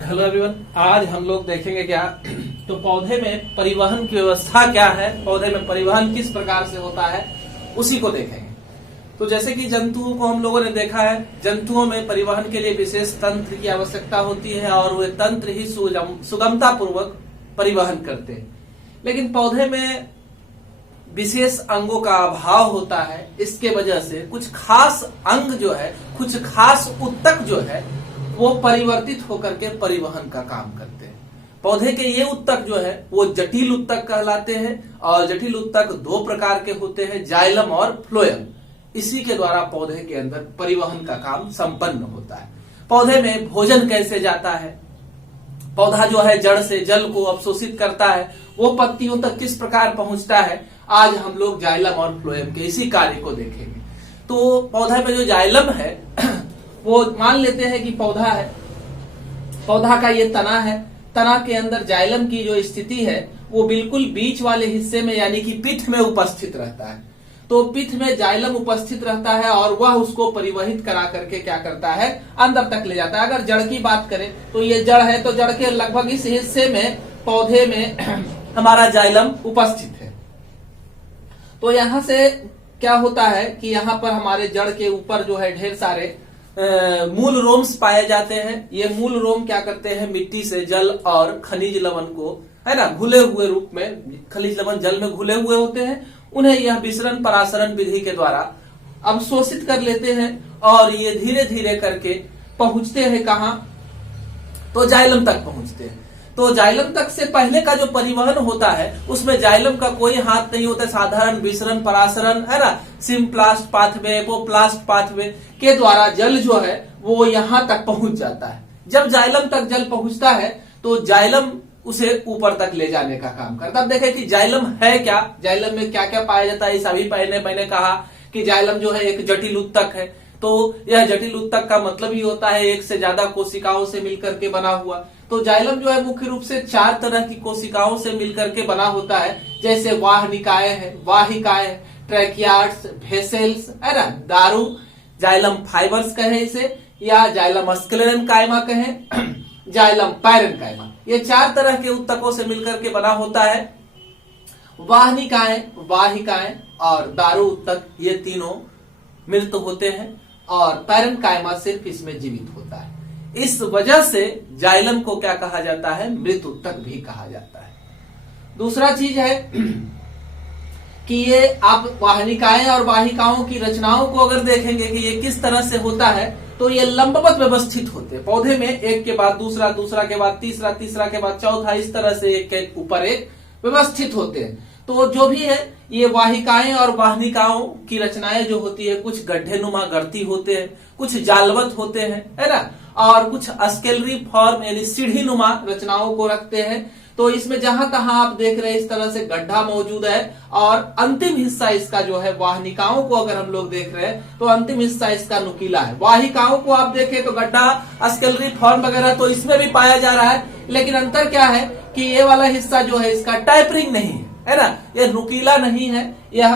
Hello everyone, आज हम लोग देखेंगे क्या तो पौधे में परिवहन की व्यवस्था क्या है, पौधे में परिवहन किस प्रकार से होता है उसी को देखेंगे। तो जैसे कि जंतुओं को हम लोगों ने देखा है, जंतुओं में परिवहन के लिए विशेष तंत्र की आवश्यकता होती है और वे तंत्र ही सुगमता पूर्वक परिवहन करते हैं। लेकिन पौधे में विशेष अंगों का अभाव होता है। इसके वजह से कुछ खास अंग जो है, कुछ खास उत्तक जो है वो परिवर्तित होकर के परिवहन का काम करते हैं। पौधे के ये उत्तक जो है वो जटिल उत्तक कहलाते हैं और जटिल उत्तक दो प्रकार के होते हैं, जाइलम और फ्लोएम। इसी के द्वारा पौधे के अंदर परिवहन का काम संपन्न होता है। पौधे में भोजन कैसे जाता है, पौधा जो है जड़ से जल को अवशोषित करता है, वो पत्तियों तक किस प्रकार पहुंचता है, आज हम लोग जाइलम और फ्लोएम के इसी कार्य को देखेंगे। तो पौधे में जो जाइलम है वो मान लेते हैं कि पौधा है, पौधा का ये तना है, तना के अंदर जाइलम की जो स्थिति है वो बिल्कुल बीच वाले हिस्से में यानी कि पीठ में उपस्थित रहता है। तो पीठ में जाइलम उपस्थित रहता है और वह उसको परिवहित करा करके क्या करता है, अंदर तक ले जाता है। अगर जड़ की बात करें तो ये जड़ है, तो जड़ के लगभग इस हिस्से में पौधे में हमारा जाइलम उपस्थित है। तो यहां से क्या होता है कि यहाँ पर हमारे जड़ के ऊपर जो है ढेर सारे मूल रोम्स पाए जाते हैं। ये मूल रोम क्या करते हैं, मिट्टी से जल और खनिज लवण को, है ना, घुले हुए रूप में, खनिज लवण जल में घुले हुए होते हैं, उन्हें यह विसरण परासरण विधि के द्वारा अवशोषित कर लेते हैं और ये धीरे धीरे करके पहुंचते हैं कहाँ, तो जाइलम तक पहुंचते हैं। तो जाइलम तक से पहले का जो परिवहन होता है उसमें जाइलम का कोई हाथ नहीं होता, साधारण विसरण परासरण, है ना, सिम्प्लास्ट पाथवे, एपोप्लास्ट पाथवे के द्वारा जल जो है वो यहां तक पहुंच जाता है। जब जाइलम तक जल पहुंचता है तो जाइलम उसे ऊपर तक ले जाने का काम करता है। अब देखें कि जाइलम है क्या, जाइलम में क्या क्या पाया जाता है। इस अभी मैंने कहा कि जाइलम जो है एक जटिल उत्तक है। तो यह जटिल उत्तक का मतलब ही होता है एक से ज्यादा कोशिकाओं से मिलकर के बना हुआ। तो जाइलम जो है मुख्य रूप से 4 तरह की कोशिकाओं से मिलकर के बना होता है, जैसे वाहनिकाएं है, वाहिकाएं, ट्रैकियार्ड्स, वेसल्स, है ना, दारू, जाइलम फाइबर्स कहे इसे, या जाइलम स्क्लेरेनकाइमा कहे, जाइलम पैरेनकाइमा। ये 4 तरह के उत्तकों से मिलकर के बना होता है। वाहनिकाएं, वाहिकाएं और दारू उत्तक ये तीनों मृत होते हैं और पैरेनकाइमा सिर्फ इसमें जीवित होता है। इस वजह से जाइलम को क्या कहा जाता है, मृत उत्तक भी कहा जाता है। दूसरा चीज है कि ये आप वाहनिकाएं और वाहिकाओं की रचनाओं को अगर देखेंगे कि ये किस तरह से होता है, तो ये लंबवत व्यवस्थित होते हैं। पौधे में एक के बाद दूसरा, दूसरा के बाद तीसरा, तीसरा के बाद चौथा, इस तरह से एक के ऊपर एक व्यवस्थित होते हैं। तो जो भी है ये वाहिकाएं और वाहनिकाओं की रचनाएं जो होती है, कुछ गड्ढेनुमा गर्ती होते हैं, कुछ जालवत होते हैं, है ना, और कुछ स्केलरी फॉर्म यानी सीढ़ी नुमा रचनाओं को रखते हैं। तो इसमें जहां तहां आप देख रहे हैं इस तरह से गड्ढा मौजूद है और अंतिम हिस्सा इसका जो है, वाहनिकाओं को अगर हम लोग देख रहे हैं तो अंतिम हिस्सा इसका नुकीला है। वाहिकाओं को आप देखें तो गड्ढा स्केलरी फॉर्म वगैरह तो इसमें भी पाया जा रहा है, लेकिन अंतर क्या है कि ये वाला हिस्सा जो है इसका टैपरिंग नहीं है ना, ये नुकीला नहीं है यह।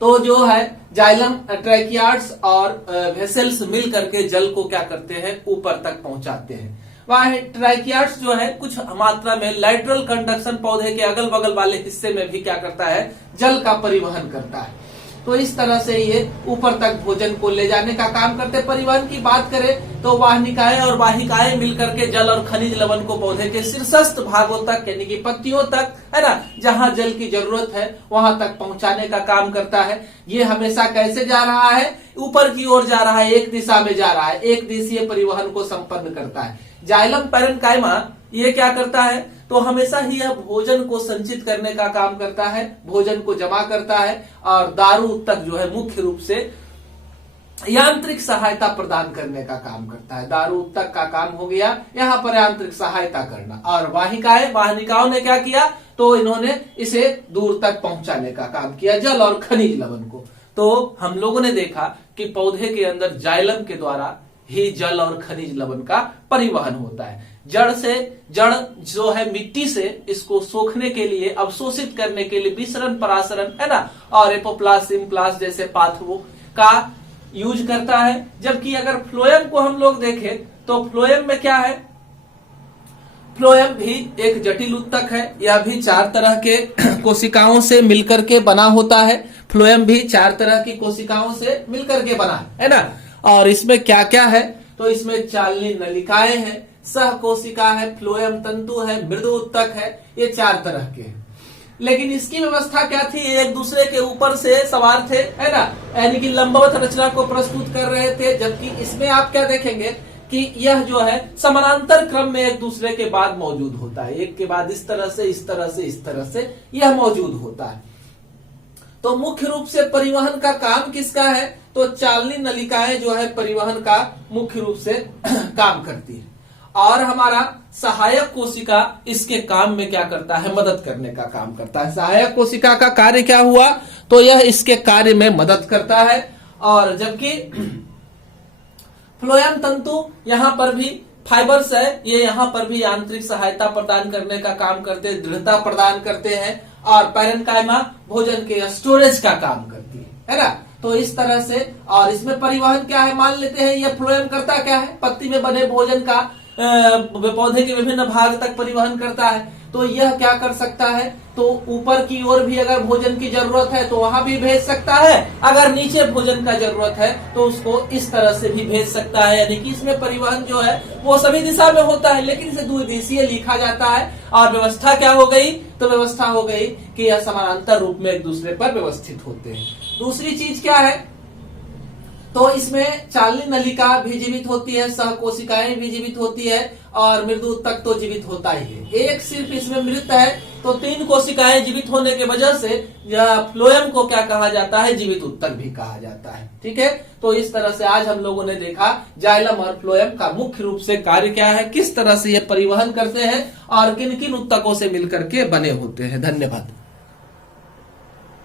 तो जो है जाइलम, ट्रैकियार्ड्स और वेसल्स मिल करके जल को क्या करते हैं, ऊपर तक पहुंचाते हैं। वह ट्रैकियार्ड्स जो है कुछ मात्रा में लैटरल कंडक्शन पौधे के अगल बगल वाले हिस्से में भी क्या करता है, जल का परिवहन करता है। तो इस तरह से ये ऊपर तक भोजन को ले जाने का काम करते हैं। परिवहन की बात करें तो वाहनिकाएं और वाहिकाएं मिलकर के जल और खनिज लवण को पौधे के शीर्षस्थ भागों तक यानी कि पत्तियों तक, है ना, जहां जल की जरूरत है वहां तक पहुंचाने का काम करता है। ये हमेशा कैसे जा रहा है, ऊपर की ओर जा रहा है, एक दिशा में जा रहा है, एक दिशीय परिवहन को संपन्न करता है। जाइलम पैरेनकाइमा ये क्या करता है, तो हमेशा ही यह भोजन को संचित करने का काम करता है, भोजन को जमा करता है। और दारू उत्तक जो है मुख्य रूप से यांत्रिक सहायता प्रदान करने का काम करता है। दारू उत्तक का काम हो गया यहाँ पर यांत्रिक सहायता करना, और वाहिकाएं, वाहनिकाओं ने क्या किया, तो इन्होंने इसे दूर तक पहुंचाने का काम किया, जल और खनिज लवण को। तो हम लोगों ने देखा कि पौधे के अंदर जाइलम के द्वारा ही जल और खनिज लवण का परिवहन होता है। जड़ से, जड़ जो है मिट्टी से इसको सोखने के लिए, अवशोषित करने के लिए विसरण परासरण, है ना, और एपोप्लास्ट, सिम्प्लास्ट जैसे पाथवों का यूज करता है। जबकि अगर फ्लोएम को हम लोग देखें तो फ्लोएम में क्या है, फ्लोएम भी एक जटिल उत्तक है। यह भी 4 तरह के कोशिकाओं से मिलकर के बना होता है। फ्लोएम भी 4 तरह की कोशिकाओं से मिलकर के बना है ना। और इसमें क्या क्या है, तो इसमें चालनी नलिकाएं हैं, सह कोशिका है, फ्लोएम तंतु है, मृदु उत्तक है, ये 4 तरह के हैं। लेकिन इसकी व्यवस्था क्या थी, एक दूसरे के ऊपर से सवार थे, है ना, यानी कि लंबवत रचना को प्रस्तुत कर रहे थे। जबकि इसमें आप क्या देखेंगे कि यह जो है समानांतर क्रम में एक दूसरे के बाद मौजूद होता है, एक के बाद इस तरह से इस तरह से इस तरह से यह मौजूद होता है। तो मुख्य रूप से परिवहन का काम किसका है, तो चालनी नलिकाएं जो है परिवहन का मुख्य रूप से काम करती है। और हमारा सहायक कोशिका इसके काम में क्या करता है, मदद करने का काम करता है। सहायक कोशिका का कार्य क्या हुआ, तो यह इसके कार्य में मदद करता है। और जबकि फ्लोएम तंतु यहाँ पर भी फाइबर्स है, ये यहाँ पर भी आंतरिक सहायता प्रदान करने का काम करते हैं, दृढ़ता प्रदान करते हैं। और पैरेन्काइमा भोजन के स्टोरेज का काम करती है ना। तो इस तरह से, और इसमें परिवहन क्या है, मान लेते हैं यह फ्लोएम करता क्या है, पत्ती में बने भोजन का पौधे के विभिन्न भाग तक परिवहन करता है। तो यह क्या कर सकता है, तो ऊपर की ओर भी अगर भोजन की जरूरत है तो वहां भी भेज सकता है, अगर नीचे भोजन का जरूरत है तो उसको इस तरह से भी भेज सकता है। यानी कि इसमें परिवहन जो है वो सभी दिशा में होता है, लेकिन इसे द्विदिशीय लिखा जाता है। और व्यवस्था क्या हो गई, तो व्यवस्था हो गई कि यह समानांतर रूप में एक दूसरे पर व्यवस्थित होते हैं। दूसरी चीज क्या है, तो इसमें चालनी नलिका भी जीवित होती है, सह कोशिकाएं भी जीवित होती है, और मृदु उत्तक तो जीवित होता ही है। एक सिर्फ इसमें मृत है, तो 3 कोशिकाएं जीवित होने के वजह से फ्लोएम को क्या कहा जाता है, जीवित उत्तक भी कहा जाता है। ठीक है, तो इस तरह से आज हम लोगों ने देखा जाइलम और फ्लोएम का मुख्य रूप से कार्य क्या है, किस तरह से ये परिवहन करते हैं और किन किन उत्तकों से मिलकर के बने होते हैं। धन्यवाद।